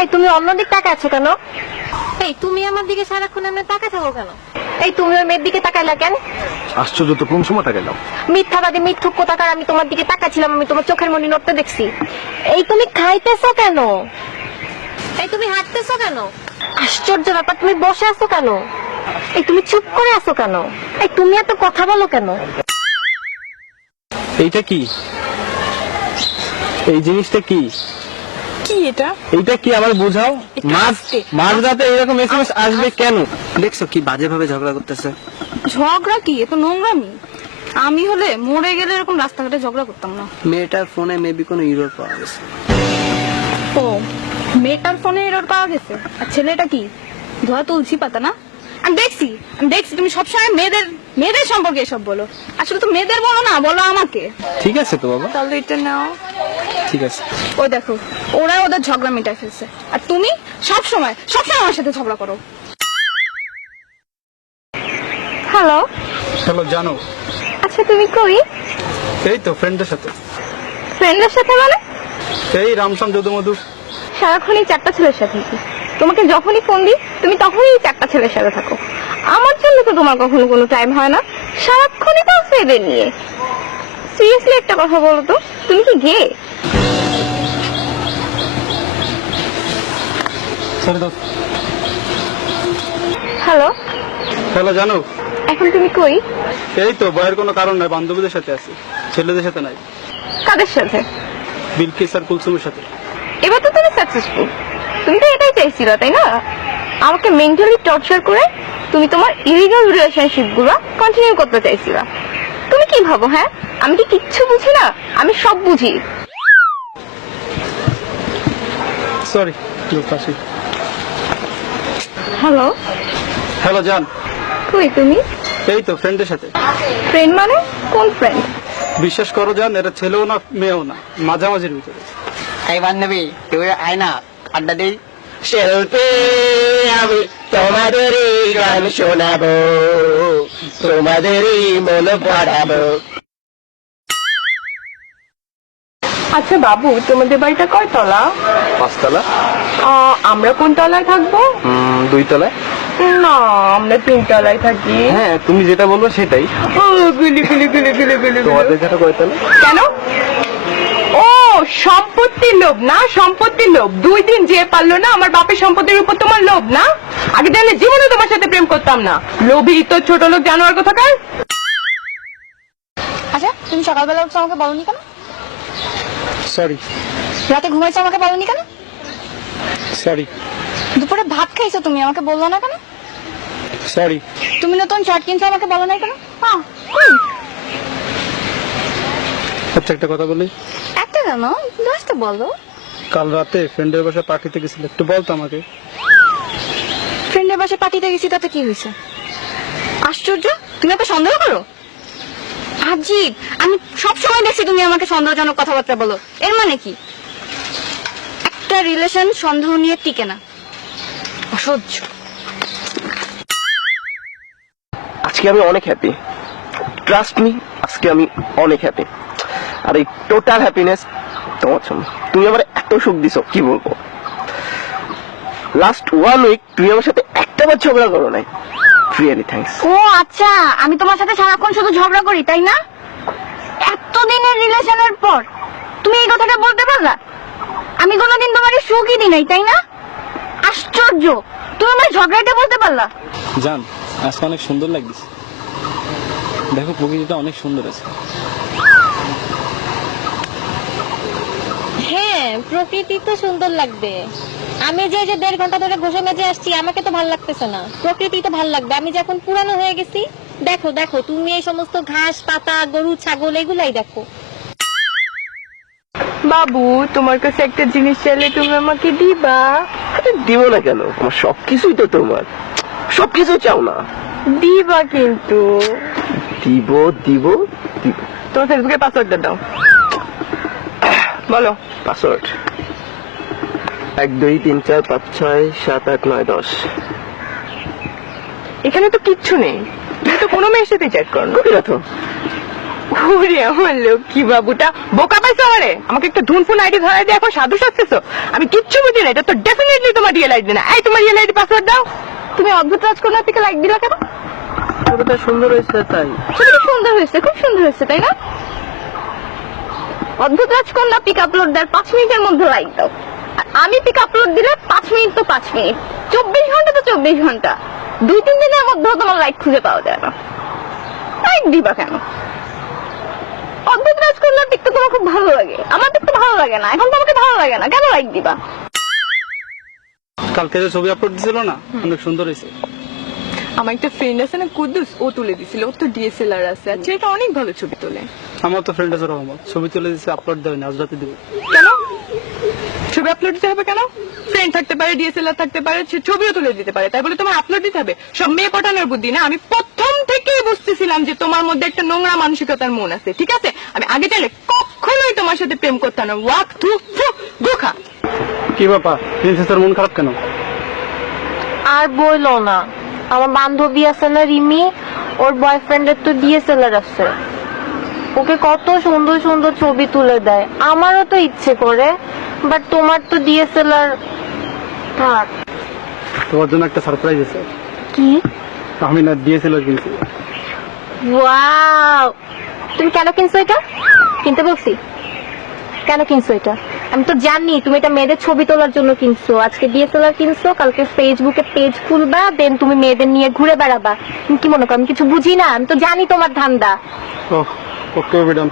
এই তুমি অন্যদিকে তাকায় আছো কেন? এই তুমি আমার দিকে সারাক্ষণ এমনি তাকায় থাকো কেন? এই তুমি ওই মেয়ের দিকে তাকাইলা কেন? আশ্চর্য তো, কোন সময় তাকাইলাম? মিথ্যাবাদী মিথ্যুক কোথাকার, আমি তোমার দিকে তাকাচ্ছিলাম, আমি তোমার চোখের মনি নড়তে দেখছি। এই তুমি খাইতেছো কেন? এই তুমি হাঁটতেছো কেন? আশ্চর্য ব্যাপার, তুমি বসে আছো কেন? এই তুমি চুপ করে আছো কেন? এই তুমি এত কথা বলো কেন? এইটা কি? এই জিনিসটা কি? কি এটা? এইটা কি আমার বোঝাও। মাঝ রাতে এরকম এসএমএস আসবে কেন? দেখছো কি বাজে ভাবে ঝগড়া করতেছে। ঝগড়া কি? এ তো নোংরামি। আমি হলে মরে গেলে এরকম রাস্তাঘাটে ঝগড়া করতাম না। মেয়েটার ফোনে মেবি কোনো ইরর পাওয়া গেছে। ও, মেয়েটার ফোনে এরর পাওয়া গেছে। আর ছেলেটা কি ধোয়া তুলসী পাতা না? আমি দেখছি তুমি সবসময় মেয়েদের সম্পর্কে এসব বলো। আসলে তো মেয়েদের বলো না, বলো আমাকে। ঠিক আছে তো বাবা, তাহলে এটা নাও। ঠিক আছে। ওই দেখো, ওরা ওদের ঝগড়া মিটাই ফেলছে, আর তুমি সবসময় আমার সাথে ঝগড়া করো। হ্যালো, চলো জানো। আচ্ছা তুমি কই? এই তো ফ্রেন্ডের সাথে। ফ্রেন্ডের সাথে মানে? এই রামসাম যদুমধু। সারাক্ষণই চারটা ছেলের সাথে থাকি। তোমাকে যখনই ফোন দিই তুমি তখনই চারটা ছেলের সাথে থাকো। আমার জন্য তো তোমার কখনো কোনো টাইম হয় না, সারাক্ষণই তো আছে এদের নিয়ে। সিরিয়াসলি একটা কথা বলো তো, তুমি কি গে? সরি দোস্ত। হ্যালো, হ্যালো জানো। এখন তুমি কই? এই তো বয়ের কোনো কারণ নাই, বান্ধবীদের সাথে আছি, ছেলেদের সাথে নাই। কাদের সাথে? বিলকিস আর কুলসুমের সাথে। এবার তো তুমি সাকসেসফুল। তুমি তো এটাই চাইছিল তাই না? আমাকে মেন্টালি টর্চার করে তুমি তোমার ইলিগাল রিলেশনশিপ গুলো কন্টিনিউ করতে চাইছিলা। তুমি কি ভাবো? হ্যাঁ, আমি কি কিচ্ছু বুঝি না? আমি সব বুঝি। সরি কাশি। হ্যালো, হ্যালো জান। কই তুমি? এই তো ফ্রেন্ডের সাথে। ফ্রেন্ড মানে কোন ফ্রেন্ড? বিশ্বাস করো জান, এটা ছেলেও না মেয়েও না, মাঝামাঝির ভিতরে। এই বান্ধবী তুই আয় না, আড্ডা দিই। শিল্পী আমি তোমাদেরই গান শোনাবো, তোমাদেরই মন পড়াবো। আচ্ছা বাবু, তোমাদের বাড়িটা কয় তলা? 5 তলা। আমরা কোন তলায় থাকবো? 2 তলায়। না, আমরা 3 তলায় থাকি। হ্যাঁ তুমি যেটা বলবো সেটাই। গুলি গুলি গুলি গুলি গুলি। তোমাদের যেটা কয় তলা? কেন? ও, সম্পত্তির লোভ না? সম্পত্তির লোভ। 2 দিন যে পারলো না আমার বাপের সম্পত্তির উপর তোমার লোভ না? আগে জানলে জীবনে তোমার সাথে প্রেম করতাম না। লোভী তো ছোট লোক জানোয়ার কোথাকার। আচ্ছা, তুমি সকালবেলা উঠছো আমাকে বলনি কেন? সরি। রাতে ঘুমাইছো আমাকে বলনি কেন? সরি। দুপুরে ভাত খাইছো তুমি আমাকে বললো না কেন? সরি। তুমি নতুন শার্ট কিনছো আমাকে বলো নাই কেন? আচ্ছা একটা কথা বলি। একটা কেন, 10টা বলো। কাল রাতে ফ্রেন্ডের বাসায় পার্টিতে গেছিল, একটু বলতো আমাকে। ফ্রেন্ডের বাসায় পার্টিতে গেছি, তাতে কি হয়েছে? আশ্চর্য, তুমি আমাকে সন্দেহ করো? আজীব, আমি সব সময় দেখছি তুমি আমাকে সন্দেহজনক কথাবার্তা বলো। এর মানে কি? একটা রিলেশন সন্দেহ নিয়ে টিকে না। অসহ্য। আজকে আমি অনেক হ্যাপি, ট্রাস্ট মি, আজকে আমি অনেক হ্যাপি। আর এই টোটাল হ্যাপিনেস তোমার জন্য। তুমি আমার এত সুখ দিছো কি বলবো। লাস্ট 1 উইক তুমি আমার সাথে একটাবার ঝগড়া করো নাই। Really thanks. ও আচ্ছা, আমি তোমার সাথে সারাক্ষণ শুধু ঝগড়া করি তাই না? এতদিনের রিলেশনের পর তুমি এই কথাটা বলতে পারলা? আমি কোনোদিন তোমাকে সুখই দিই নাই তাই না? আশ্চর্য, তুমি আমার ঝগড়াটা বলতে পারলা? জান, আজকে অনেক সুন্দর লাগছে। দেখো প্রকৃতিটা অনেক সুন্দর আছে। হ্যাঁ, প্রকৃতি তো সুন্দর লাগবে। আমি যে 1.5 ঘন্টা ধরে ঘষে মেজে আসছি, আমাকে তো ভালো লাগতেছে না। প্রকৃতি তো ভালো লাগবে। আমি যখন পুরানো হয়ে গেছি, দেখো দেখো তুমি এই সমস্ত ঘাস পাতা গরু ছাগল এগুলাই দেখো। বাবু, তোমার কাছে একটা জিনিস চাইলে তুমি আমাকে দিবা? দিব না কেন, আমার সবকিছুই তো তোমার। সবকিছু চাও না? দিবা কিন্তু। দিব দিব দিব। তোমার ফেসবুকের পাসওয়ার্ডটা দাও। বলো। পাসওয়ার্ড 1 2 3 4 5 6 7 8 9 10। এখানে তো কিচ্ছু নেই। তুমি তো কোনো মেয়ের সাথে চ্যাট করো না। করি না তো। ওরে আমার লক্ষ্মী বাবুটা, বোকা পাইছো আমারে? আমাকে একটা ধুনফুন আইডি ধরাই দিয়ে এখন সাধু সাজতেছো? আমি কিচ্ছু বুঝি না, এটা তো ডেফিনেটলি তোমার রিয়েল আইডি না। এই তোমার রিয়েল আইডি পাসওয়ার্ড দাও। তুমি অদ্ভুত রাজকন্যার থেকে লাইক দিলা কেন? ছবিটা সুন্দর হয়েছে তাই। ছবিটা সুন্দর হয়েছে, খুব সুন্দর হয়েছে, তাই না? অদ্ভুত রাজকন্যা পিক আপলোড দেওয়ার 5 মিনিটের মধ্যে লাইক দাও, আর আমি পিক আপলোড দিলে 5 মিনিট তো 5 মিনিট, 24 ঘন্টা তো 24 ঘন্টা, 2-3 দিনের মধ্যেও তোমার লাইক খুঁজে পাওয়া যায় না। লাইক দিবা কেন? অদ্ভুত রাজকন্যার পিক তো তোমার খুব ভালো লাগে, আমার পিক তো ভালো লাগে না, এখন তোমাকে ভালো লাগে না, কেন লাইক দিবা? কালকে যে ছবি আপলোড দিছিল না, অনেক সুন্দর হয়েছে। আমার একটা ফ্রেন্ড আছে না, কুদ্দুস, ও তুলে দিছিল, ওর তো ডিএসএলআর আছে, আর এটা অনেক ভালো ছবি তোলে। আমার তো ফ্রেন্ড আছে রহমত, ছবি তুলে দিচ্ছে, আপলোড দেয় না, আজ রাতে দেবে। কেন ছবি আপলোড দিতে হবে? কেন? ফ্রেন্ড থাকতে পারে, ডিএসএলআর থাকতে পারে, সে ছবিও তুলে দিতে পারে, তাই বলে তোমার আপলোড দিতে হবে? সব মেয়ে পটানোর বুদ্ধি না। আমি প্রথম থেকেই বুঝতেছিলাম যে তোমার মধ্যে একটা নোংরা মানসিকতার মন আছে, ঠিক আছে? আমি আগে চাইলে কখনোই তোমার সাথে প্রেম করতাম না। ওয়াক থু ফু গোখা। কি ব্যাপার, প্রিন্সেসের মন খারাপ কেন? আর বইলো না, আমার বান্ধবী আছে না রিমি, ওর বয়ফ্রেন্ডের তো ডিএসএলআর আছে, ওকে কত সুন্দর সুন্দর ছবি তুলে দেয়। আমারও তো ইচ্ছে করে, বাট তোমার তো ডিএসএলআর থাক। তোমার জন্য একটা সারপ্রাইজ আছে। কি? আমি না ডিএসএলআর কিনছি। ওয়াও, তুমি কেন কিনছো এটা? কিনতে বলছি কেন কিনছো এটা? আমি তো জানি তুমি এটা মেয়েদের ছবি তোলার জন্য কিনছো। আজকে ডিএসএলআর কিনছো, কালকে ফেসবুকে পেজ খুলবা, দেন তুমি মেয়েদের নিয়ে ঘুরে বেড়াবা। তুমি কি মনে করো আমি কিছু বুঝি না? আমি তো জানি তোমার ধান্দা। ওহ, ওকে ম্যাডাম।